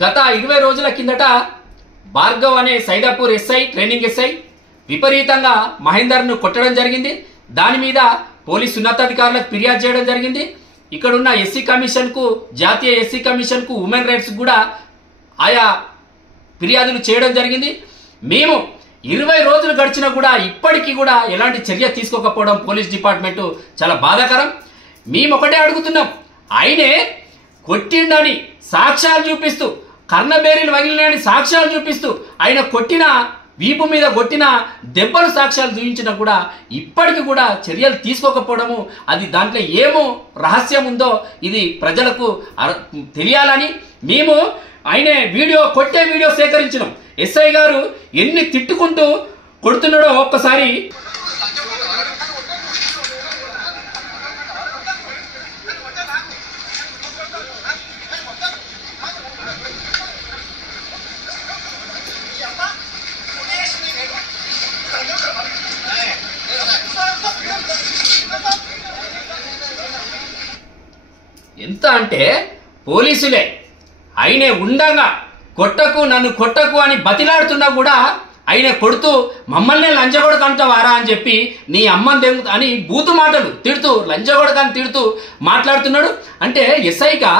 గత 20 రోజుల కిందట భార్గవ్ అనే సైదాపూర్ ఎస్ఐ ట్రైనింగ్ ఎస్ఐ విపరీతంగా మహేందర్ను కొట్టడం జరిగింది. దాని మీద పోలీసు ఉన్నతాధికారులకు ఫిర్యాదు చేయడం జరిగింది. ఇక్కడున్న ఎస్సీ కమిషన్కు, జాతీయ ఎస్సీ కమిషన్కు, ఉమెన్ రైట్స్ కూడా ఆయా ఫిర్యాదులు చేయడం జరిగింది. మేము 20 రోజులు గడిచినా కూడా ఇప్పటికీ కూడా ఎలాంటి చర్య తీసుకోకపోవడం పోలీస్ డిపార్ట్మెంటు చాలా బాధాకరం. మేము ఒకటే అడుగుతున్నాం, ఆయనే కొట్టిండని సాక్ష్యాలు చూపిస్తూ, కర్ణబేరీలు వగిలినని సాక్ష్యాలు చూపిస్తూ, ఆయన కొట్టిన వీపు మీద కొట్టిన దెబ్బలు సాక్ష్యాలు చూపించినా కూడా ఇప్పటికి కూడా చర్యలు తీసుకోకపోవడము, అది దాంట్లో ఏమో రహస్యం ఉందో ఇది ప్రజలకు తెలియాలని మేము ఆయన కొట్టే వీడియో సేకరించినాం. ఎస్ఐ గారు ఎన్ని తిట్టుకుంటూ కొడుతున్నాడో ఒక్కసారి ఎంత అంటే పోలీసులే ఆయన ఉండగా కొట్టకు, నన్ను కొట్టకు అని బతిలాడుతున్నా కూడా ఆయన కొడుతూ మమ్మల్ని లంచగొడక అంటావారా అని చెప్పి నీ అమ్మని అని బూతు మాటలు తిడుతూ, లంచగొడక అని తిడుతూ మాట్లాడుతున్నాడు. అంటే ఎస్ఐగా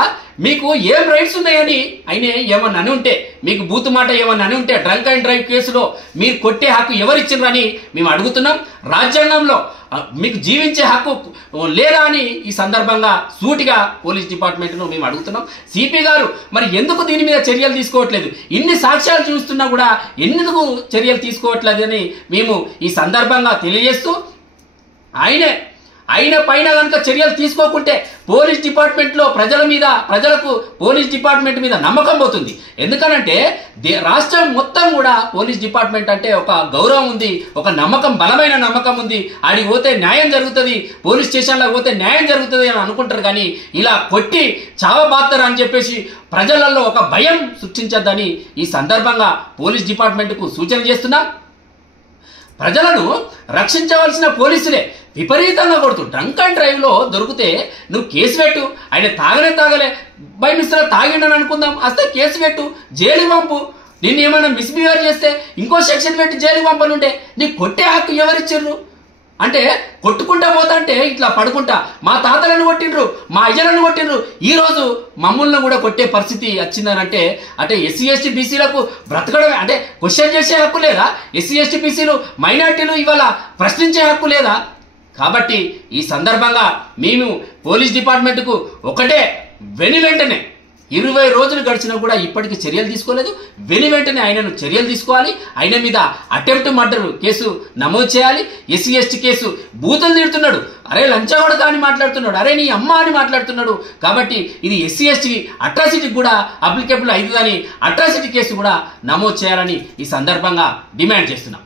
మీకు ఏం రైట్స్ ఉన్నాయని ఆయన ఏమన్నా అని ఉంటే, మీకు బూతు మాట ఏమన్నా అని ఉంటే, డ్రంక్ అండ్ డ్రైవ్ కేసులో మీరు కొట్టే హక్కు ఎవరిచ్చిండ్రని మేము అడుగుతున్నాం. రాజ్యాంగంలో మీకు జీవించే హక్కు లేదా అని ఈ సందర్భంగా సూటిగా పోలీస్ డిపార్ట్మెంట్ను మేము అడుగుతున్నాం. సిపి గారు మరి ఎందుకు దీని మీద చర్యలు తీసుకోవట్లేదు? ఇన్ని సాక్ష్యాలు చూస్తున్నా కూడా ఎందుకు చర్యలు తీసుకోవట్లేదు అని మేము ఈ సందర్భంగా తెలియజేస్తూ, ఆయన పైన కనుక చర్యలు తీసుకోకుంటే పోలీస్ డిపార్ట్మెంట్లో ప్రజలకు పోలీస్ డిపార్ట్మెంట్ మీద నమ్మకం పోతుంది. ఎందుకనంటే రాష్ట్రం మొత్తం కూడా పోలీస్ డిపార్ట్మెంట్ అంటే ఒక గౌరవం ఉంది, ఒక నమ్మకం, బలమైన నమ్మకం ఉంది. ఆడికి పోతే న్యాయం జరుగుతుంది, పోలీస్ స్టేషన్లకు పోతే న్యాయం జరుగుతుంది అని అనుకుంటారు. కానీ ఇలా కొట్టి చావబాత్తరు అని చెప్పేసి ప్రజలలో ఒక భయం సృష్టించద్దని ఈ సందర్భంగా పోలీస్ డిపార్ట్మెంట్కు సూచన చేస్తున్నాం. ప్రజలను రక్షించవలసిన పోలీసులే విపరీతంగా కొడుతూ, డ్రంక్ అండ్ డ్రైవ్ లో దొరికితే నువ్వు కేసు పెట్టు. ఆయన తాగలే బై మిస్టర్ తాగిండని అనుకుందాం, అస్తే కేసు పెట్టు, జైలుకి పంపు. నిన్ను ఏమైనా మిస్బిహేవ్ చేస్తే ఇంకో సెక్షన్ పెట్టి జైలుకి పంపనుంటే నీకు కొట్టే హక్కు ఎవరిచ్చిర్రు? అంటే కొట్టుకుంటా పోతాంటే ఇట్లా పడుకుంటా మా తాతలను కొట్టిండ్రు, మా అయ్యలను కొట్టిండ్రు, ఈ రోజు మమ్మల్ని కూడా కొట్టే పరిస్థితి వచ్చిందని అంటే ఎస్సీ ఎస్టీ బీసీలకు బ్రతకడమే అంటే క్వశ్చన్ చేసే హక్కు లేదా? ఎస్సీ ఎస్టీ బీసీలు మైనార్టీలు ఇవాళ ప్రశ్నించే హక్కు లేదా? కాబట్టి ఈ సందర్భంగా మేము పోలీస్ డిపార్ట్మెంట్కు ఒకటే, వెంటనే 20 రోజులు గడిచినా కూడా ఇప్పటికీ చర్యలు తీసుకోలేదు. వెంటనే ఆయనను చర్యలు తీసుకోవాలి. ఆయన మీద అటెంప్ట్ మర్డర్ కేసు నమోదు చేయాలి. ఎస్సీ ఎస్టీ కేసు బూతులు తిడుతున్నాడు, అరే లంచగొడక అని మాట్లాడుతున్నాడు, అరే నీ అమ్మ అని మాట్లాడుతున్నాడు. కాబట్టి ఇది ఎస్సీ ఎస్టీ అట్రాసిటీకి కూడా అప్లికేబుల్ అవుతుందని అట్రాసిటీ కేసు కూడా నమోదు చేయాలని ఈ సందర్భంగా డిమాండ్ చేస్తున్నాం.